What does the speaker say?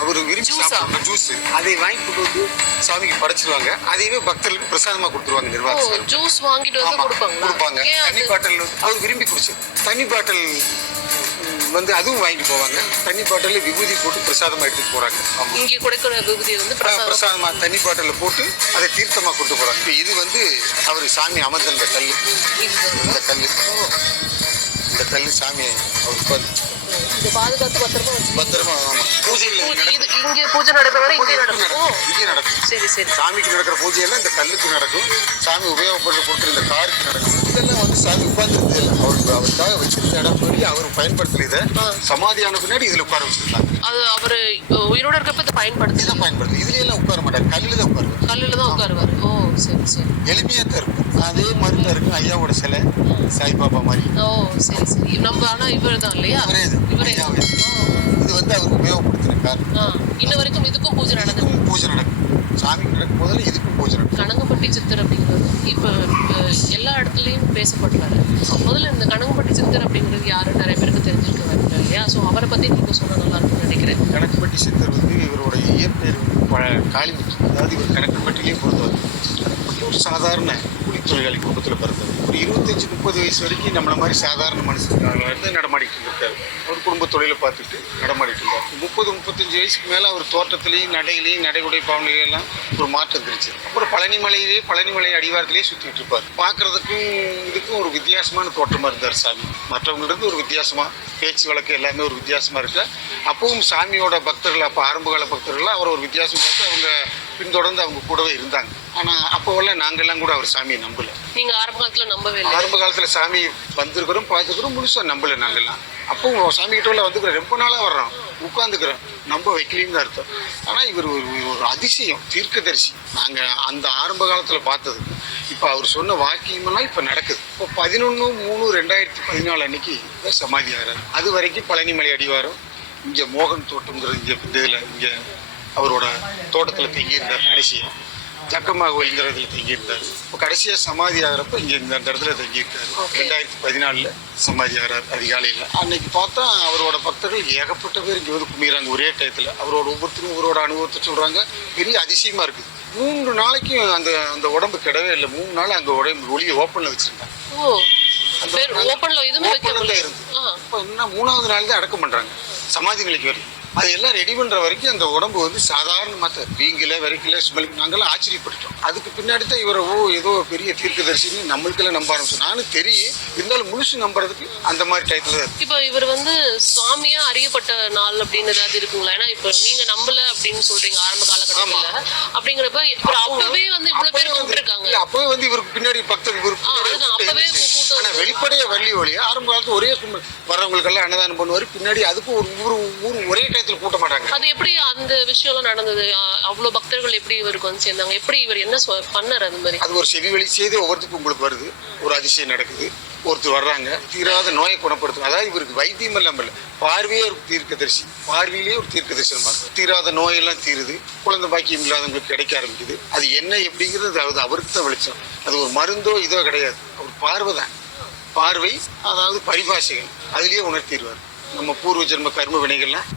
அவர் விரும்பி சாப்பிடுற ஜூஸ் அதை வாங்கி கொண்டு வந்து சாமிக்கு படைச்சிருவாங்க. அதையவே பக்தர்களுக்கு பிரசாதமா கொடுத்துருவாங்க நிர்வாகம். ஜூஸ் வாங்கிட்டு வந்து கொடுப்பாங்க. தண்ணி பாட்டில் அவர் விரும்பி குடிச்சது. தண்ணி பாட்டில் வந்து அதுவும் வாங்கிட்டு போவாங்க. தண்ணி பாட்டில் விபூதி போட்டு பிரசாதமா எடுத்துட்டு போறாங்க. இங்கே கொடுக்கிற விபூதி வந்து பிரசாதமா தண்ணி பாட்டில் போட்டு அதை தீர்த்தமா கொண்டு போறாங்க. இது வந்து அவர் சாமி அமர்ந்த இந்த கல். இந்த கல் சாமி அவர் உட்கார்ந்து பாதுகாத்து பத்திரமா இங்கே பூஜை நடக்கும். இங்கே நடக்கும். சரி சரி. சாமிக்கு நடக்கிற பூஜையெல்லாம் இந்த கல்லுக்கு நடக்கும். சாமி உபயோகப்பட்டு கொடுக்குற இந்த காருக்கு நடக்கும். இதெல்லாம் வந்து சாமி உட்கார்ந்துருது இல்லை. அவருக்காக வச்சிருந்த இடம் சொல்லி அவர் பயன்படுத்தல. இதை சமாதியான பின்னாடி இதுல உட்கார வச்சிருக்காங்க. அது அவர் உயிரோட இருக்கப்ப இதை பயன்படுத்தி இதுல எல்லாம் உட்கார மாட்டார். கல்லுல தான் உட்காருவார். ஓ சரி சரி. எளிமையா தான் இருக்கும். அதே மாதிரி தான் இருக்கும். ஐயாவோட சிலை சாய்பாபா மாதிரி. ஓ சரி சரி. நம்ம ஆனா இவர் தான் இல்லையா? இவரே. இது வந்து அவர் உபயோகப்படுத்திருக்கார். இன்ன வரைக்கும் இதுக்கும் பூஜை நடக்கும். சாமிக்கு நடக்கும் போதில் இதுக்கும் பூஜை நடக்கும். கனகம்பட்டி சித்தர் அப்படிங்கிறது இப்போ எல்லா இடத்துலையும் பேசப்படுறாரு. முதல்ல இந்த கனகம்பட்டி சித்தர் அப்படிங்கிறது யாரும் நிறைய பேருக்கு தெரிஞ்சிருக்க வேண்டாம் இல்லையா? ஸோ அவரை பற்றி நீங்கள் சொன்னால் நல்லா இருக்கும்னு நினைக்கிறேன். கனகம்பட்டி சித்தர் வந்து இவரோட இயற்பெயர் வந்து காளிமுத்து. அதாவது இவர் கனகம்பட்டிலேயே பிறந்தவர். கனகம்பட்டி ஒரு சாதாரண கூலி தொழிலாளி குடும்பத்தில் பிறந்தவர். ஒரு 25-30 வயசு வரைக்கும் நம்மள மாதிரி சாதாரண மனுஷனாக வந்து நடமாடிட்டு இருக்காரு. அவர் குடும்ப தொழிலை பார்த்துட்டு நடமாடிட்டு இருந்தார். 30-35 வயசுக்கு மேலே அவர் தோட்டத்திலையும் நடைமுறை பாவனையெல்லாம் ஒரு மாற்றம் தெரிஞ்சு. அப்புறம் பழனிமலை அடிவாரத்திலேயே சுற்றிட்டு இருப்பார். பார்க்கறதுக்கும் இதுக்கும் ஒரு வித்தியாசமான தோற்றமாக இருந்தார் சாமி. மற்றவங்களிருந்து ஒரு வித்தியாசமாக பேச்சு வழக்கு எல்லாமே ஒரு வித்தியாசமாக இருக்கு. அப்பவும் சாமியோட பக்தர்கள், அப்போ ஆரம்பகால பக்தர்கள்லாம் அவர் ஒரு வித்தியாசம் பார்த்து அவங்க பின்தொடர்ந்து அவங்க கூடவே இருந்தாங்க. ஆனால் அப்போவெல்லாம் நாங்கள்லாம் கூட அவர் சாமியை நம்பலை. நீங்கள் ஆரம்ப காலத்தில் நம்பவே இல்லை? ஆரம்ப காலத்தில் சாமி வந்திருக்கிறோம், பார்த்துக்கிறோம், முழுசாக நம்பலை நாங்கள்லாம். அப்போ சாமி கிட்ட வந்துக்கிறோம், ரொம்ப நாளாக வர்றோம், உட்காந்துக்கிறோம், நம்ப வைக்கலின்னு அர்த்தம். ஆனால் இவர் ஒரு அதிசயம், தீர்க்கதரிசி. நாங்கள் அந்த ஆரம்ப காலத்தில் பார்த்தது இப்போ அவர் சொன்ன வாக்கியமெல்லாம் இப்போ நடக்குது. இப்போ 11/3/2014 அன்னைக்கு சமாதி ஆகிறார். அது வரைக்கும் பழனிமலை அடிவாரம், இங்கே மோகன் தோட்டம்ங்கிற இங்கே அவரோட தோட்டத்தில் தங்கியிருந்தார். கடைசியாக ஜக்கம்மா கோயில்ங்கிறதுல தங்கியிருந்தார். இப்போ கடைசியாக சமாதி ஆகிறப்ப இங்கே இந்த இடத்துல தங்கியிருக்காரு. 2014 சமாதி ஆகிறார் அதிகாலையில். அன்னைக்கு பார்த்தா அவரோட பக்தர்கள் ஏகப்பட்ட பேர் இங்கே வந்து கும்பிடுறாங்க ஒரே டயத்தில். ஒவ்வொருத்தரும் அவரோட அனுபவத்தை சொல்கிறாங்க. பெரிய அதிசயமாக இருக்குது. 3 நாளைக்கு அந்த உடம்பு கிடவே இல்லை. 3 நாள் அங்கே உடம்பு ஒளியை ஓப்பனில் வச்சுருந்தாங்க. இப்போ என்ன 3ஆவது நாள் தான் அடக்கம் பண்ணுறாங்க சமாதி நிலைக்கு வரைக்கும். அது எல்லாம் ரெடி பண்ணுற வரைக்கும் அந்த உடம்பு வந்து சாதாரணமாக வீங்கில வரைக்கல ஸ்மெல். நாங்கள்லாம் ஆச்சரியப்பட்டுட்டோம். அதுக்கு பின்னாடி தான் இவரை ஏதோ பெரிய தீர்க்கதரிசின்னு நம்மளுக்கெல்லாம் நம்ப ஆரம்பிச்சோம். நானும் தெரியும், இருந்தாலும் முழுசு நம்புறதுக்கு அந்த மாதிரி டயத்தில். இப்போ இவர் வந்து சுவாமியா அறியப்பட்ட நாள் அப்படின்னு ஏதாவது இருக்குங்களா? ஏன்னா இப்போ நீங்க நம்பல அப்படின்னு சொல்றீங்க ஆரம்ப காலகட்டத்தில். அப்படிங்கிறப்ப இவர் அப்பவே வந்து இவ்வளவு பேர் கூப்பிட்டுருக்காங்க. அப்பவே வந்து இவருக்கு பின்னாடி பக்தர் அப்பவே ஆனால் வெளிப்படைய வள்ளி ஒளியா ஆரம்ப காலத்துல ஒரே வர்றவங்களுக்கெல்லாம் அன்னதானம் பண்ணுவார். பின்னாடி அதுக்கும் ஒரு ஊர் ஒரே டயத்தில் கூட்ட மாட்டாங்க. அது எப்படி அந்த விஷயம்லாம் நடந்தது? அவ்வளோ பக்தர்கள் எப்படி இவருக்கு வந்து சேர்ந்தாங்க? எப்படி இவர் என்ன பண்ணார்? அது மாதிரி அது ஒரு செவி வழி செய்து ஒவ்வொருத்துக்கும் உங்களுக்கு வருது. ஒரு அதிசயம் நடக்குது. ஒருத்தர் வர்றாங்க, தீராத நோயை குணப்படுத்தும். அதாவது இவருக்கு வைத்தியம் எல்லாம் இல்லை, பார்வையே ஒரு தீர்க்கதரிசி. பார்வையிலேயே ஒரு தீர்க்கதரிசனம் பார்த்து தீராத நோயெல்லாம் தீருது. குழந்தை பாக்கியம் இல்லாதவங்களுக்கு கிடைக்க ஆரம்பிக்குது. அது என்ன எப்படிங்கிறது அது அவருக்கு தான் வெளிச்சம். அது ஒரு மருந்தோ இதோ கிடையாது. அவர் பார்வை தான். பார்வை அதாவது பரிபாஷைகள் அதுலேயே உணர்த்திடுவார். நம்ம பூர்வ ஜென்ம கர்ம வினைகள்லாம்